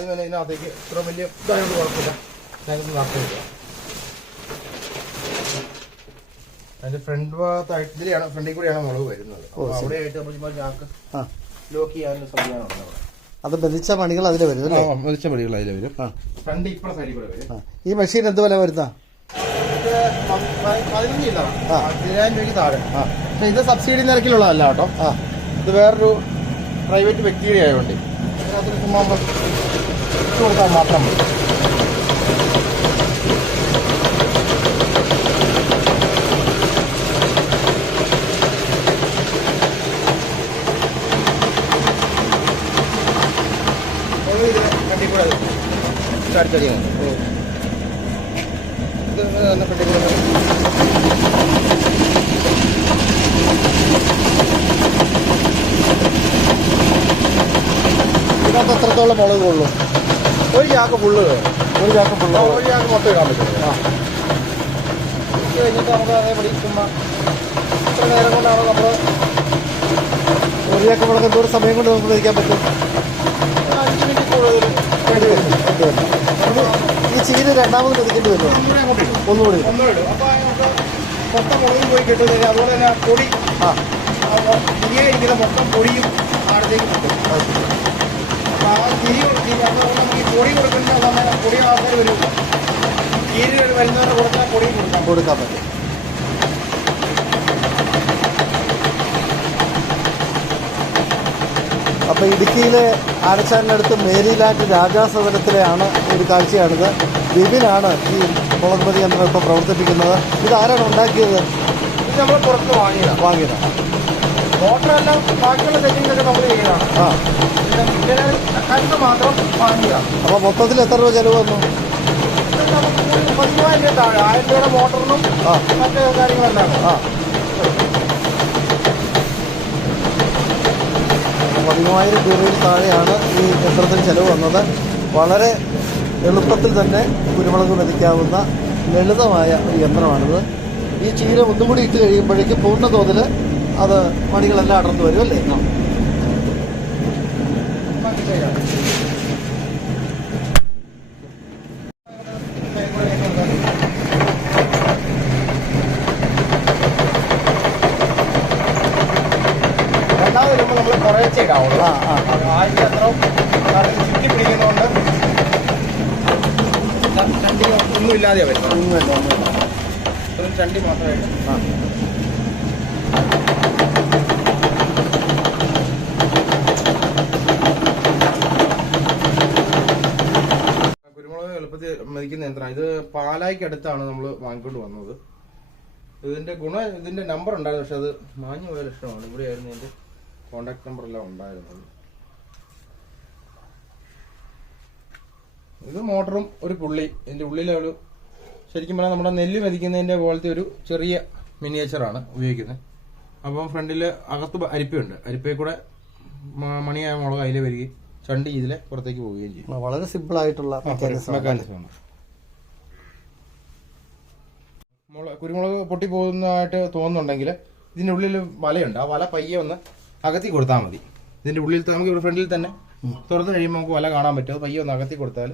ആദ്യം തന്നെ ഇതിനകത്തേക്ക് ഇത്ര വലിയ ഇതായതുകൊണ്ട് കുഴപ്പമില്ല. ഞാനിത് നടത്തില്ല അതിന്റെ ഫ്രണ്ട് ഭാഗത്തായിട്ട് ഇതിലെയാണ് ഫ്രണ്ടിൽ കൂടിയാണ് മുളക് വരുന്നത്. അവിടെ ആയിട്ട് നമ്മൾ ചാക്ക് ലോക്ക് ചെയ്യാനുള്ള സംവിധാനമുണ്ട് അവിടെ. അത് ബന്ധിച്ച പണികൾ അതിൽ വരും അല്ലേ? പണികൾ അതിൽ വരും. ആ. ഫ്രണ്ട് ഇപ്പുറ സൈഡിൽ കൂടെ വരും. ഈ മെഷീൻ എന്ത് വില വരുന്ന? ഇത് പ- പ- പതിനഞ്ച് ഇല്ല ആ. പതിനായിരം രൂപയ്ക്ക് താഴെ. ആ. പക്ഷെ ഇത് സബ്സിഡി നിരക്കിലുള്ളതല്ല കേട്ടോ. ആ. ഇത് വേറൊരു പ്രൈവറ്റ് വ്യക്തിയുടെ ആയതുകൊണ്ട് അതിന് ചുമ്മാ ഇട്ട് കൊടുത്താൽ മാത്രം മതി ചാടിച്ചടിയാണ് ഇത് തന്നെ കൂടെ ഇതിനകത്ത് എത്രത്തോളം മുളക് കൊള്ളും ഒരു ചാക്ക് ഫുള്ള് ഒരു ചാക്ക് ഫുള്ള് ഒരു ചാക്ക് മൊത്തം ഇടാൻ പറ്റും. ആ. ഇത് കഴിഞ്ഞിട്ട് നമുക്ക് അതേപടി ചുമ്മാ ഇത്ര നേരം കൊണ്ടാണ് നമ്മൾ ഒരു ചാക്ക് മുളക് എന്തോ സമയം കൊണ്ട് നമുക്ക് കഴിക്കാൻ പറ്റും. അഞ്ച് മിനിറ്റ് കൂടുതൽ വരും. ഈ ചീര രണ്ടാമത് മെതിക്കേണ്ടി വരുമോ? ഒന്നുകൂടി ഒന്നുകൂടി അപ്പോൾ മൊത്തം മുളകും പോയി കിട്ടുന്നില്ല അതുപോലെ തന്നെ പൊടി ആ. പുതിയ ഇരിക്കുന്ന മൊത്തം പൊടിയും ആടത്തേക്ക് കിട്ടും പൊടി കൊടുക്കുന്ന സമയം പൊടി ആൾക്കാർ കൊടുത്താൽ പൊടിയും കൊടുക്കാം കൊടുക്കാൻ പറ്റും അപ്പൊ ഇടുക്കിയിലെ ആനച്ചാലിനടുത്ത് മേരിലാറ്റ് രാജാസദനത്തിലെയാണ് ഒരു കാഴ്ചയാണിത്. വിപിനാണ് ഈ മുളകുമതി യന്ത്രം ഇപ്പോൾ പ്രവർത്തിപ്പിക്കുന്നത്. ഇത് ആരാണ് ഉണ്ടാക്കിയത്? ഇത് നമ്മൾ പുറത്ത് വാങ്ങിയതാണ് വാങ്ങിയതാണ് മോട്ടറെല്ലാം ബാക്കിയുള്ള സെറ്റിംഗൊക്കെ നമ്മൾ ചെയ്യുന്നതാണ് ആ. ഇതിന് കണ്ട് മാത്രം വാങ്ങിയതാണ് അപ്പൊ മൊത്തത്തിൽ എത്ര രൂപ ചെലവ് വന്നു? നമുക്ക് പതിമൂവായിരം രൂപ താഴെ. ആയിരം രൂപയുടെ മോട്ടറിനും ആ. കാര്യങ്ങളെല്ലാം. പതിമൂവായിരം രൂപയിൽ താഴെയാണ് ഈ യന്ത്രത്തിന് ചെലവ് വന്നത്. വളരെ എളുപ്പത്തിൽ തന്നെ കുരുമുളക് മെതിക്കാവുന്ന ലളിതമായ ഒരു യന്ത്രമാണിത്. ഈ ചീര ഒന്നും കൂടി ഇട്ട് കഴിയുമ്പോഴേക്കും പൂർണ തോതിൽ അത് മണികളെല്ലാം അടർന്നു വരും അല്ലേ? ആ. ആ ചുറ്റി പിടിക്കുന്നതുകൊണ്ട് ചണ്ടി വരുന്നത്. ഒന്നുമില്ല ഒന്നുമില്ല. ചണ്ടി മാത്രമായിട്ട്. ആ. കുരുമുളക് മരിക്കുന്ന യന്ത്രം ഇത് പാലായ്ക്ക് അടുത്താണ് നമ്മൾ വാങ്ങിക്കൊണ്ട് വന്നത്. ഇതിന്റെ ഗുണ ഇതിന്റെ നമ്പർ ഉണ്ടായിരുന്നു പക്ഷെ അത് മാഞ്ഞു പോയ ലക്ഷണമാണ്. ഇവിടെ ആയിരുന്നു ഇതിന്റെ കോണ്ടാക്ട് നമ്പർ എല്ലാം ഉണ്ടായിരുന്നത്. ഇത് മോട്ടറും ഒരു പുള്ളി. ഇതിന്റെ ഉള്ളിലെ ഒരു ശരിക്കും പറഞ്ഞാൽ നമ്മുടെ നെല്ല് മെതിക്കുന്നതിന്റെ പോലത്തെ ഒരു ചെറിയ മിനിയേച്ചറാണ് ഉപയോഗിക്കുന്നത്. അപ്പം ഫ്രണ്ടിൽ അകത്ത് അരിപ്പയുണ്ട്. അരിപ്പയിൽ കൂടെ മണിയായ മുളക് അതിൽ വരികയും ചണ്ടി ഇതിലെ പുറത്തേക്ക് പോവുകയും ചെയ്യും. വളരെ സിമ്പിൾ ആയിട്ടുള്ള മെക്കാനിസമാണ് കുരുമുളക് പൊട്ടി പോകുന്നതായിട്ട് തോന്നുന്നുണ്ടെങ്കിൽ ഇതിന്റെ ഉള്ളിൽ വലയുണ്ട്. ആ വല പയ്യെ ഒന്ന് അകത്തി കൊടുത്താൽ മതി. ഇതിന്റെ ഉള്ളിൽ നമുക്ക് ഇവിടെ ഫ്രണ്ടിൽ തന്നെ തുറന്നു കഴിയുമ്പോൾ നമുക്ക് വല കാണാൻ പറ്റും. അത് പയ്യെ ഒന്ന് അകത്തി കൊടുത്താൽ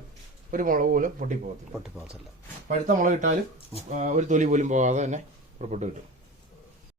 ഒരു മുളക് പോലും പൊട്ടിപ്പോകത്തില്ല. പൊട്ടിപ്പോകത്തില്ല. പഴുത്ത മുളക് ഇട്ടാലും ഒരു തൊലി പോലും പോകാതെ തന്നെ പുറപ്പെട്ടു കിട്ടും.